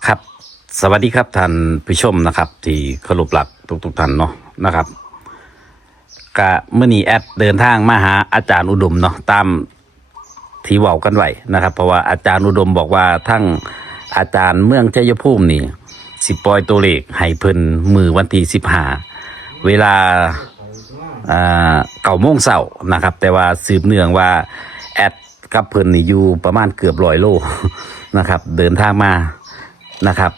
ครับ สวัสดีครับท่านผู้ชมนะครับที่เคารพรักทุกท่านเนาะนะครับกะเมื่อนี้แอดเดินทางมาหาอาจารย์อุดมเนาะตามที่เว้ากันไว้นะครับเพราะว่าอาจารย์อุดมบอกว่าทั้งอาจารย์เมืองชัยภูมินี่สิปล่อยตัวเลขให้เพิ่นมือวันที่15เวลา9 โมงเช้านะครับแต่ว่าสืบเนื่องว่าแอดกับเพิ่นนี่อยู่ประมาณเกือบ100 โลนะครับเดินทางมานะครับ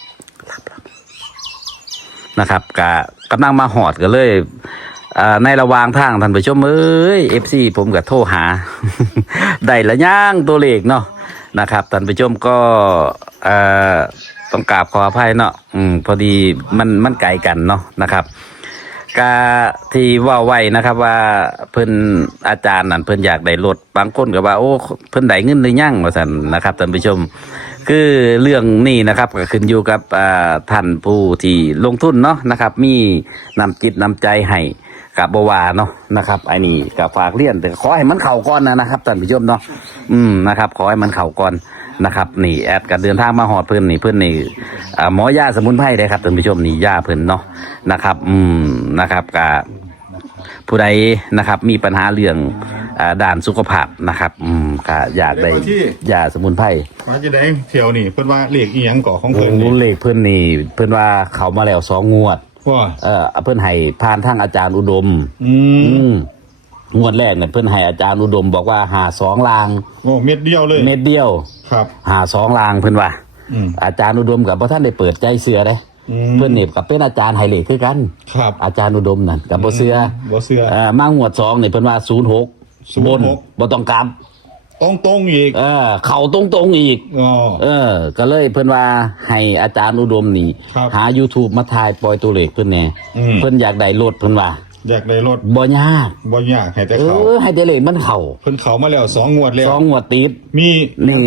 กำลังมาหอดกันเลยในระหว่างทางท่านผู้ชมFC ผมก็โทรหา ได้ละย่างตัวเลขเนาะนะครับท่านผู้ชมก็ต้องกราบขออภัยเนาะพอดีมันไกลกันเนาะนะครับกาที่ว่าไว้นะครับว่าเพิ่นอาจารย์นั่นเพิ่นอยากได้รถบางคนก็ว่าโอ้เพิ่นได้เงินหรือยังว่าซั่นนะครับท่านผู้ชมคือเรื่องนี้นะครับก็ขึ้นอยู่กับท่านผู้ที่ลงทุนเนาะนะครับมีนำจิตนำใจให้กับบวาเนาะนะครับไอ้นี่กับฝากเรียนแต่ขอให้มันเข่าก่อนนะครับท่านผู้ชมเนาะนะครับขอให้มันเข่าก่อนนะครับนี่แอดก็เดินทางมาหอดเพิ่นนี่หมอยาสมุนไพรเลยครับท่านผู้ชมนี่ยาเพิ่นเนาะนะครับนะครับกับผู้ใดนะครับมีปัญหาเรื่องด้านสุขภาพนะครับก็อยากได้ยาสมุนไพรว่าจะได้เที่ยวนี่เพิ่นว่าเลขอีหยังก่อของเพิ่นนี่เลขเพิ่นนี่เพิ่นว่าเขามาแล้ว2 งวดว่าเพิ่นให้ผ่านทางอาจารย์อุดมงวดแรกเนี่ยเพิ่นให้อาจารย์อุดมบอกว่า52 ลางโอ้เม็ดเดียวเลยเม็ดเดียวครับ 52 ลางเพิ่นว่าอาจารย์อุดมกับบ่ท่านได้เปิดใจเสือเด้เพิ่นนี่ก็เป็นอาจารย์ไฮเลขคือกันครับอาจารย์อุดมนั่นกับบ่เสือมางวด2นี่เพิ่นว่า06บนบ่ต้องกลับตรงอีกเข้าตรงอีกก็เลยเพิ่นว่าให้อาจารย์อุดมนี่หา YouTube มาถ่ายปล่อยตัวเลขเพิ่นแน่เพิ่นอยากได้รถเพิ่นว่าอยากได้รถบ่ยากให้แต่เขาให้แต่เลขมันเข้าเพิ่นเข้ามาแล้ว2 งวดแล้ว 2 งวดติดมีนี่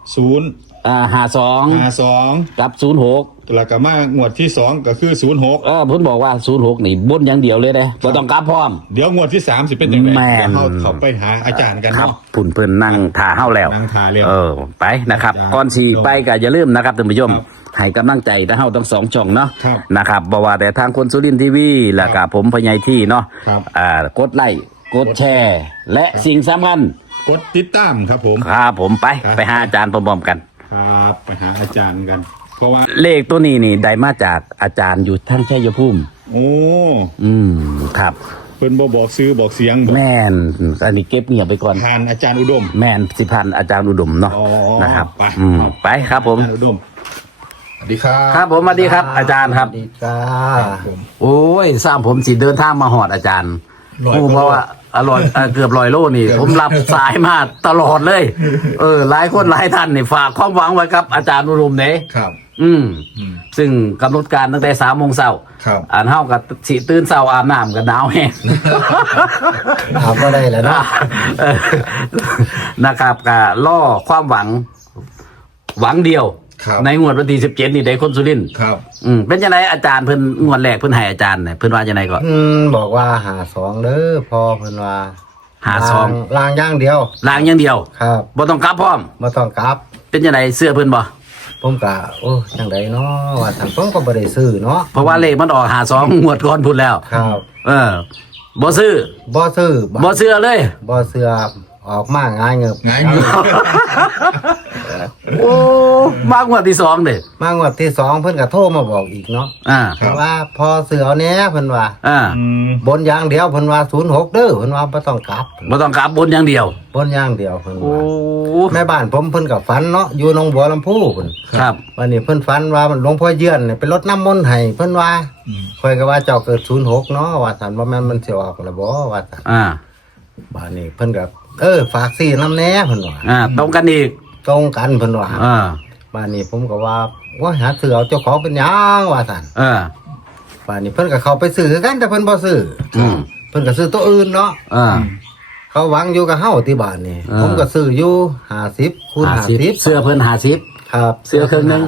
52 กับ06 แล้วก็มางวดที่2ก็คือ06 เพิ่นบอกว่า06นี่บนอย่างเดียวเลยเด้บ่ต้องกลับพร้อมเดี๋ยวงวดที่3สิเป็นจังได๋เฮาเข้าไปหาอาจารย์กันเนาะเพิ่นนั่งท่าเฮาแล้วไปนะครับก่อนสิไปก็อย่าลืมนะครับท่านผู้ชมให้กำลังใจเฮาทั้ง2 ช่องเนาะนะครับบ่ว่าแต่ทางคนสุรินทร์ทีวีแล้วก็ผมพญายที่เนาะกดไลค์กดแชร์และสิ่งสำคัญกดติดตามครับผมครับผมไปหาอาจารย์พร้อมๆกันครับไปหาอาจารย์กันเพราะว่าเลขตัวนี้นี่ได้มาจากอาจารย์อยู่ทั้งชัยภูมิโอ้ครับเพิ่นบ่บอกซื้อบอกเสียงแม่นอันนี้เก็บเงียบไปก่อนผ่านอาจารย์อุดมแม่นสิผ่านอาจารย์อุดมเนาะนะครับไปครับผมอุดมสวัสดีครับครับผมสวัสดีครับอาจารย์ครับสวัสดีครับโอ้ยสร้างผมสิเดินทางมาหอดอาจารย์เพราะว่าอร่อยเกือบ100 โลนี่ผมรับสายมาตลอดเลยหลายคนหลายท่านนี่ฝากความหวังไว้กับอาจารย์อุดมเนี่ยครับซึ่งกำหนดการตั้งแต่3 โมงเช้าอ่านเฮากับสิตื่นเช้าอาบน้ำกับหนาวแห้งอาบก็ได้แล้วนะนะครับก็ล่อความหวังเดียวในงวดวันที่17นี่ได้คนสุรินทร์ครับเป็นจังไดอาจารย์เพิ่นงวดแรกเพิ่นให้อาจารย์เนี่ยเพิ่นว่าจังไดก่อนบอกว่า52เด้อพอเพิ่นว่า 52 ลางอย่างเดียวครับบ่ต้องกลับพร้อมบ่ต้องกลับเป็นจังไดเสื้อเพิ่นบ่ผมก็จังไดเนาะว่าซั่นผมก็บ่ได้ซื้อเนาะเพราะว่าเลขมันออก52งวดก่อนพุ่นแล้วครับบ่ซื้อบ่เชื่อเลยบ่เชื่อออกมาง่ายเงบโอ้มางวดที่2เด้มางวดที่2เพิ่นก็โทรมาบอกอีกเนาะว่าพอเสือเอาแน่เพิ่นว่าบนอย่างเดียวเพิ่นว่า06เด้อเพิ่นว่าบ่ต้องกลับบนอย่างเดียวเพิ่นว่าแม่บ้านผมเพิ่นก็ฝันเนาะอยู่หนองบัวลำพูเพิ่นครับวันนี้เพิ่นฝันว่าหลวงพ่อเยือนเนี่ยไปรดน้ำมนต์ให้เพิ่นว่าค่อยก็ว่าเจ้าเกิด06เนาะว่าซั่นบ่แม่นมันสิออกแล้วบ่ว่าซั่นบ้านนี้เพิ่นก็ฝากซื้อน้ำแน่เพิ่นว่าตรงกันอีกเพิ่นว่าบ้านนี้ผมก็ว่าหาซื้อเอาเจ้าของเป็นหยังว่าซั่นบ้านนี้เพิ่นก็เข้าไปซื้อกันแต่เพิ่นบ่ซื้อเพิ่นก็ซื้อตัวอื่นเนาะเขาหวังอยู่กับเฮาที่บ้านนี่ผมก็ซื้ออยู่50คูณ50 เสื้อเพิ่น50 ครับเสื้อครึ่งนึง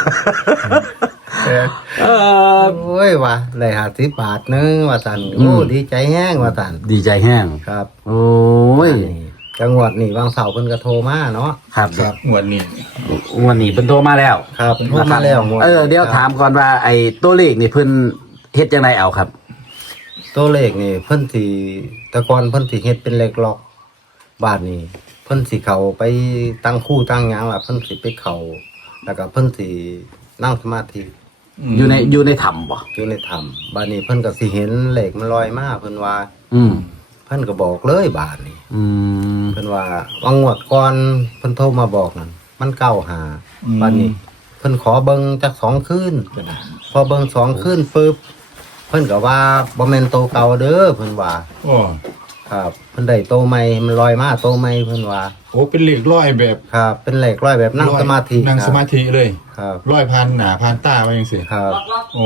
โอ้ยว่ะได้50 บาทนึงว่าซั่นโอ้ดีใจแห้งว่าซั่นดีใจแห้งครับโอ้ยจังหวัดนี่บางเสาเพิ่นก็โทรมาเนาะครับครับงวดนี้วันนี้เพิ่นโทรมาแล้วครับโทรมาแล้วงวดเดี๋ยวถามก่อนว่าไอ้ตัวเลขนี่เพิ่นเฮ็ดจังไดเอาครับตัวเลขนี่เพิ่นสิแต่ก่อนเพิ่นสิเฮ็ดเป็นเลขล็อกบาทนี้เพิ่นสิเข้าไปตั้งคู่ตั้งหยังล่ะเพิ่นสิไปเข้าแล้วก็เพิ่นสินั่งสมาธิอยู่ในถ้ำบ่อยู่ในถ้ำบาดนี้เพิ่นก็สิเห็นเลขมันลอยมาเพิ่นว่าอืมเพิ่นก็บอกเลยบาทนี้อืมเพิ่นว่าวังงวดก่อนเพิ่นโทรมาบอกนั่นมันเก้าหาบาดนี้เพิ่นขอเบิ่งจัก2คืนพอเบิ่ง2คืนปึ๊บเพิ่นก็ว่าบ่แม่นโตเก่าเด้อเพิ่นว่าโอ้ครับเพิ่นได้โตใหม่มันลอยมาโตใหม่เพิ่นว่าโอ้เป็นเหล็กร้อยแบบครับ เป็นเลขร้อยแบบนั่งสมาธินั่งสมาธิเลยครับร้อยพันหนาพันตาไว้ยังสิครับโอ้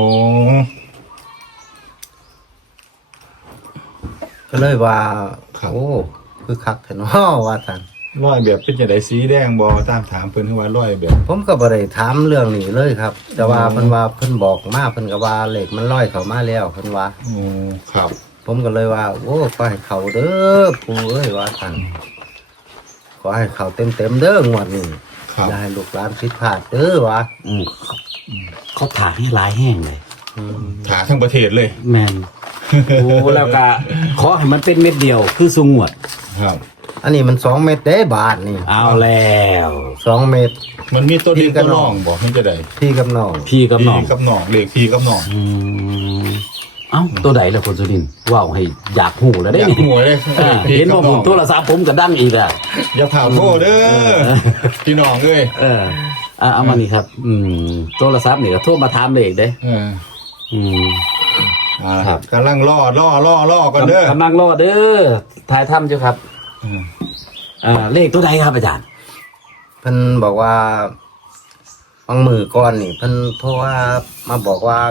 ก็เลยว่าโอ้คือคักแท้เนาะว่าซั่นร้อยแบบเป็นจังไดสีแดงบ่ตามถามเพิ่นคือว่าร้อยแบบผมก็บ่ได้ถามเรื่องนี้เลยครับ แต่ว่าเพิ่นว่าเพิ่นบอกมาเพิ่นก็ว่าเลขมันลอยเข้ามาแล้วเพิ่นว่าโอ้ครับผมก็เลยว่าโอ้ขอให้เขาเด้อปู่เอ้ยว่าซั่นขอให้เขาเต็มๆเด้องวดนี้ครับอย่าให้ลูกหลานผิดพลาดเด้อว่าอืมเขาถากให้หลายแห้งเลยถาทั้งประเทศเลยแม่นโอ้แล้วก็ขอให้มันเป็นเม็ดเดียวคือสุงวดครับอันนี้มัน2เม็ดเด้บาทนี่เอาแล้ว 2เม็ดมันมีตัวเดียวพี่กัตับวน้น้ออง งบอกให้จะได้พี่กับน้องพี่กับน้องพี่กับน้องเลขพี่กับน้องอืมเอ้าตัวใดล่ะคนสุรินทร์ว้าวให้อยากหูแล้วได้อยากนี่หัวเลย พี่เห็นกับว่าน้ผอมงโทรศัพท์ผมก็ดังอีกอ่ะอย่าผ่าโทษเด้อพี่น้องเอ้ยเอามานี่ครับ โทรศัพท์นี่ก็โทรมาถามเลขเด้เอออืม ครับกำลังล่อกันเด้อกำลังรอเด้อถ่ายทำอยู่ครับ เลขตัวใดครับอาจารย์เพิ่นบอกว่าบางมือก่อนนี่เพิ่นโทรว่ามาบอกว่า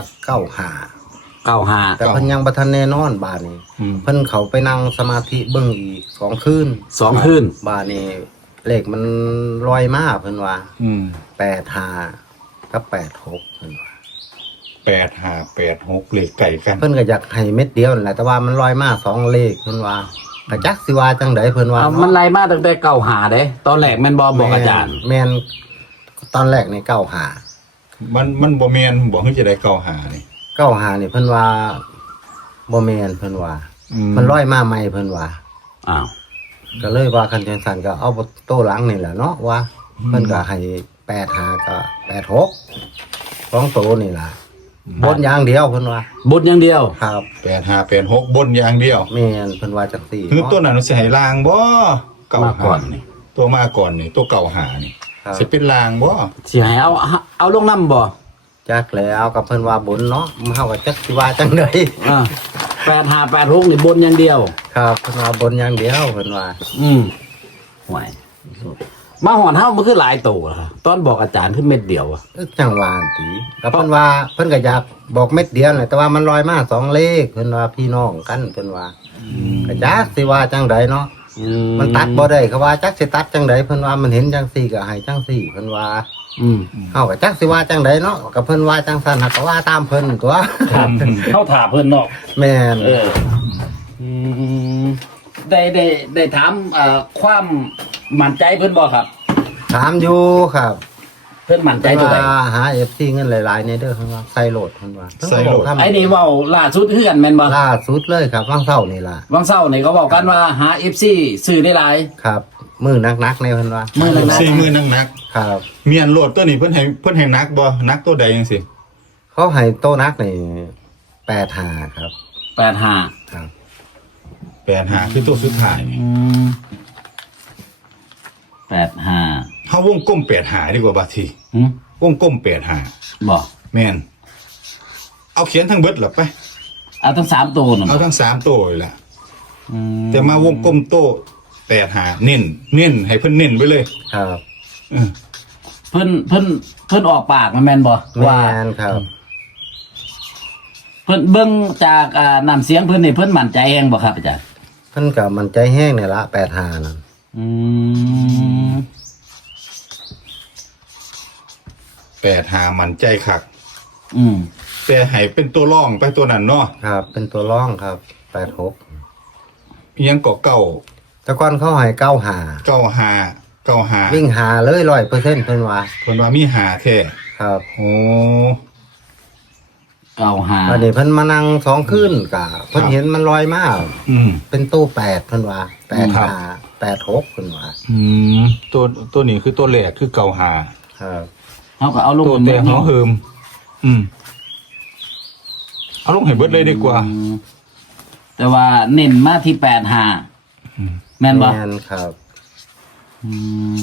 95 แต่เพิ่นยังบ่ทันแน่นอนบาดนี้อืมเพิ่นเขาไปนั่งสมาธิเบิ่งอีก2คืน 2คืนบาดนี้เลขมันลอยมาเพิ่นว่าอืม 85กับ86เพิ่นว่า 8586เลขไก่กันเพิ่นก็อยากให้เม็ดเดียวนั่นแหละแต่ว่ามันลอยมา2เลขเพิ่นว่าก็จักสิว่าจังไดเพิ่นว่ามันไล่มาตั้งแต่เก่าหาเด้ตอนแรกแม่นบอบอกอาจารย์แม่นตอนแรกนี่95 มันบ่แม่นบอกให้จะได้เก่าหานี่นี่เพิ่นว่าบ่แม่นเพิ่นว่าอืมมันลอยมาใหม่เพิ่นว่าอ้าวก็เลยว่าคันจังซั่นก็เอาโต้หลังนี่แหละเนาะว่าเพิ่นก็ให้85ก็86 2โตนี่ล่ะบนอย่างเดียวเพิ่นว่าบทอย่างเดียวครับ 8586บนอย่างเดียวแม่นเพิ่นว่าจังซี่คือเนาะตัวนั้นมันสิให้ลางบ่เก่ามาก่หาอนนี่ตัวมาก่อนนี่ตัวเก่าหานี่ครับสิเป็นลางบ่สิให้เอาลงน้ำบ่จักแล้วกับเพิ่นว่าบนเนาะเฮาก็จักสิว่าจังได 8586นี่บนอย่างเดียวครับเพิ่นว่าบนอย่างเดียวเพิ่นว่าห่วยมาหอนเฮามันคือหลายโตอะครับตอนบอกอาจารย์คือเม็ดเดียวอะจังหวะติกับเพิ่นว่าเพิ่นก็อยากบอกเม็ดเดียวแหละแต่ว่ามันลอยมา2เลขเพิ่นว่าพี่น้องกันเพิ่นว่าก็จักสิว่าจังไดเนาะมันตัดบ่ได้เขาว่าจักสิตัดจังไดเพิ่นว่ามันเห็นจังซี่ก็ให้จังซี่เพิ่นว่าเฮาก็จักสิว่าจังไดเนาะก็เพิ่นว่าจังซั่นก็ว่าตามเพิ่นตัวเข้าถาเพิ่นเนาะแม่นได้ถามความมั่นใจเพิ่นบ่ครับถามอยู่ครับเพิ่นมั่นใจแต่ตัวใดว่าหา FC เงินหลายๆในเด้อเพิ่นว่าใส่โหลดเพิ่นว่าใส่โหลดไอ้นี่เว้าล่าสุดเฮือนแม่นบ่ล่าสุดเลยครับวังเช้านี่ล่ะวังเช้านี่เขาบอกกันว่าหา FC ซื้อได้หลายครับมือนักๆในเพิ่นว่ามื้อนั้นนะสี่มือนักครับๆเมียนโหลดตัวนี้เพิ่นให้นักบ่นักตัวใดจังซี่เขาให้โตนักนี่85ครับ 85 ครับ 85คือตัวสุดท้ายนี่ 85 เฮาวงกลม85ดีกว่าบาดที วงกลม85 บ่แม่นเอาเขียนทั้งเบิดหรอไปเอาทั้ง3ตัวนั่นเอาทั้ง3ตัวเลยล่ะแต่มาวงกลมโต85เน้นให้เพิ่นเน้นไว้เลยครับเออเพิ่นออกปากมาแม่นบ่ว่าแม่นครับเพิ่นเบิ่งจากน้ำเสียงเพิ่นนี่เพิ่นมั่นใจแฮงบ่ครับอาจารย์เพิ่นก็มันใจแห้งนี่ละ85นั่น 85มั่นใจคักอืมแต่ให้เป็นตัวร่องไปตัวนั้นเนาะครับ เป็นตัวร่องครับ86 อิหยังก็เก่าแต่ก่อนเขาให้เก้าหาเก้าหาเก้าหาวิ่งหาเลย100%เพิ่นว่าเพิ่นว่ามีหาแท้ครับโอ้อันนี้เพิ่นมานั่ง2คืนก็เพิ่นเห็นมันลอยมาอืมเป็นตู้8เพิ่นว่าครับ 8 5 8 6เพิ่นว่าอืมตัวนี้คือตัวแรกคือเก้าหาครับเขาก็เอาลงตัวแต่หัวเหิมอืมเอาลงให้เบิดเลยดีกว่าแต่ว่าเน้นมาที่85แม่นบ่แม่นครับอืม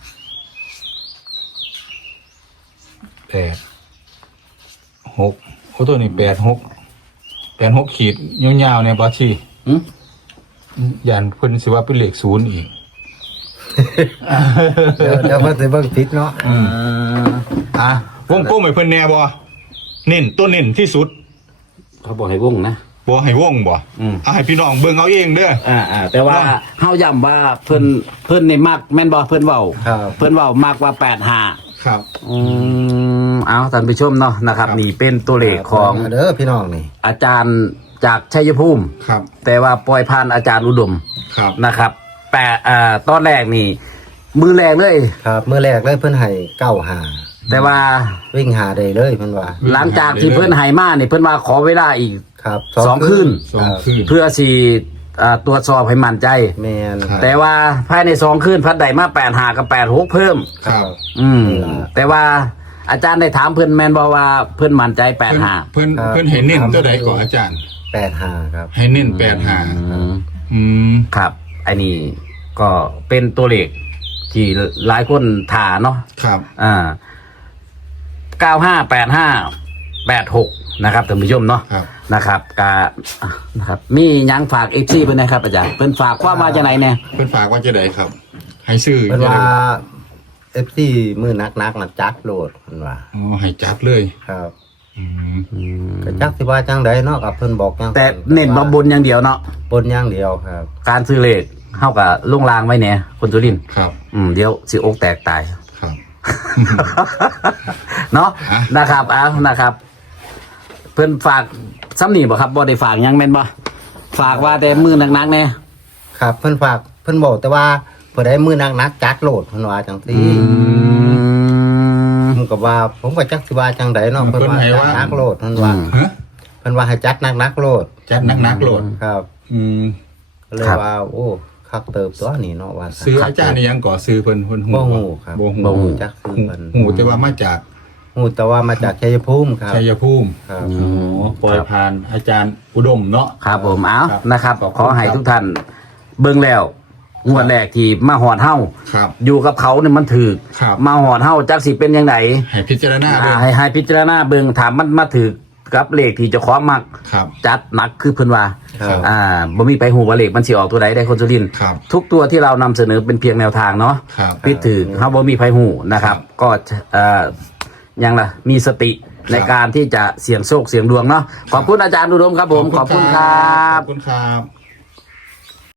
8 6โอ้ตัวนี้8 6ขีดยาวๆเนี่ยบ่ชี่หึยันเพิ่นสิว่าเป็นเลข0อีกเดี๋ยวเพิ่นสิเบิ่งผิดเนาะอ่ะวงกลมให้เพิ่นแน่บ่เน้นตัวเน้นที่สุดเขาบอกให้วงนะบ่ให้วงบ่อืมเอาให้พี่น้องเบิ่งเอาเองเด้อแต่ว่าเฮาย้ำว่าเพิ่นในมักแม่นบ่เพิ่นเว้าครับเพิ่นเว้ามากกว่า85 ครับเอาท่านผู้ชมเนาะนะครับ นี่เป็นตัวเลขของเด้อพี่น้องนี่อาจารย์จากชัยภูมิครับแต่ว่าปล่อยผ่านอาจารย์อุดมครับนะครับแต่ตอนแรกนี่ มือแรกเลยครับมื้อแรกเลยเพิ่นให้เก้าหาแต่ว่าวิ่งหาได้เลยเพิ่นว่าหลังจากที่เพิ่นให้มานี่เพิ่นว่าขอเวลาอีกครับสองคืนสองคืนเพื่อสิตรวจสอบให้มั่นใจแม่นครับแต่ว่าภายใน2คืนพัดได้มา85กับ86เพิ่มครับแต่ว่าอาจารย์ได้ถามเพิ่นแม่นบ่ว่าเพิ่นมั่นใจเพิ่น 85 เพิ่นให้เน้นตัวใดก่อนอาจารย์ 85ครับให้เน้นอืมครับอันนี้ก็เป็นตัวเลขที่หลายคนถาเนาะครับ 958586นะครับท่านผู้ชมเนาะครับนะครับนะครับมีหยังฝาก FC เพิ่นนะครับอาจารย์เพิ่นฝากความว่าจังไดแน่เพิ่นฝากว่าจะได้ครับ ให้ซื้อเพิ่นจะว่าได้ FC มือนักน่ะจัดโลดเพิ่นว่าอ๋อให้จัดเลยครับอืมก็จักสิว่าจังไดเนาะกับเพิ่นบอกจังแต่เน้นมาบนอย่างเดียวเนาะบนอย่างเดียวครับการซื้อเลขเฮากับลงรางไว้แหน่คุณจุรินทร์ครับเดี๋ยวสิอกแตกตายครับเนาะฮะนะครับนะครับ เพิ่นฝากซ้ำนี่บ่ครับบ่ได้ฝากหยังแม่นบ่ฝากว่าแต่มือหนักๆแน่ครับเพิ่นฝากเพิ่นบอกแต่ว่าผู้ใดมือนักจัดโลดเพิ่นว่าจังซี่ผมก็ว่าผมก็จักสิว่าจังไดเนาะเพิ่นว่าจัดนักโลดเพิ่นว่าฮะเพิ่นว่าให้จัดนักโลดจัดหนักๆโหลดครับอืมก็เลยว่าโอ้คักเติบตัวนี้เนาะว่าซื้ออาจารย์นี่ยังก่อซื้อเพิ่นหูบ่ฮู้ครับบ่บ่ฮู้ฮู้จักซื้อเพิ่นหูแต่ว่ามาจากฮู้แต่ว่ามาจากชัยภูมิครับชัยภูมิครับอ๋อปล่อยผ่านอาจารย์อุดมเนาะครับผมเอาครับนะครับขอบคุณขอให้ครับทุกท่านเบิ่งแล้วงวดแรกที่มาหอดเฮาครับอยู่กับเขาเนี่ยมันถือครับมาหอดเฮาจักสิเป็นยังไงให้พิจารณาด้วยให้พิจารณาเบิ่งถามมันมาถือกับเลขที่เจะคล้าของมักครับจัดหนักคือเพิ่นว่าครับบ่มีไปหูว่าเลขมันสิออกตัวใดได้คนสุรินทร์ครับทุกตัวที่เรานำเสนอเป็นเพียงแนวทางเนาะครับพิดถือเฮาบ่มีไผหูนะครับ ก็ยังล่ะมีสติในการที่จะเสี่ยงโชคเสี่ยงดวงเนาะขอบคุณอาจารย์อุดมครับผมขอบคุณครัขบอบคุณครับ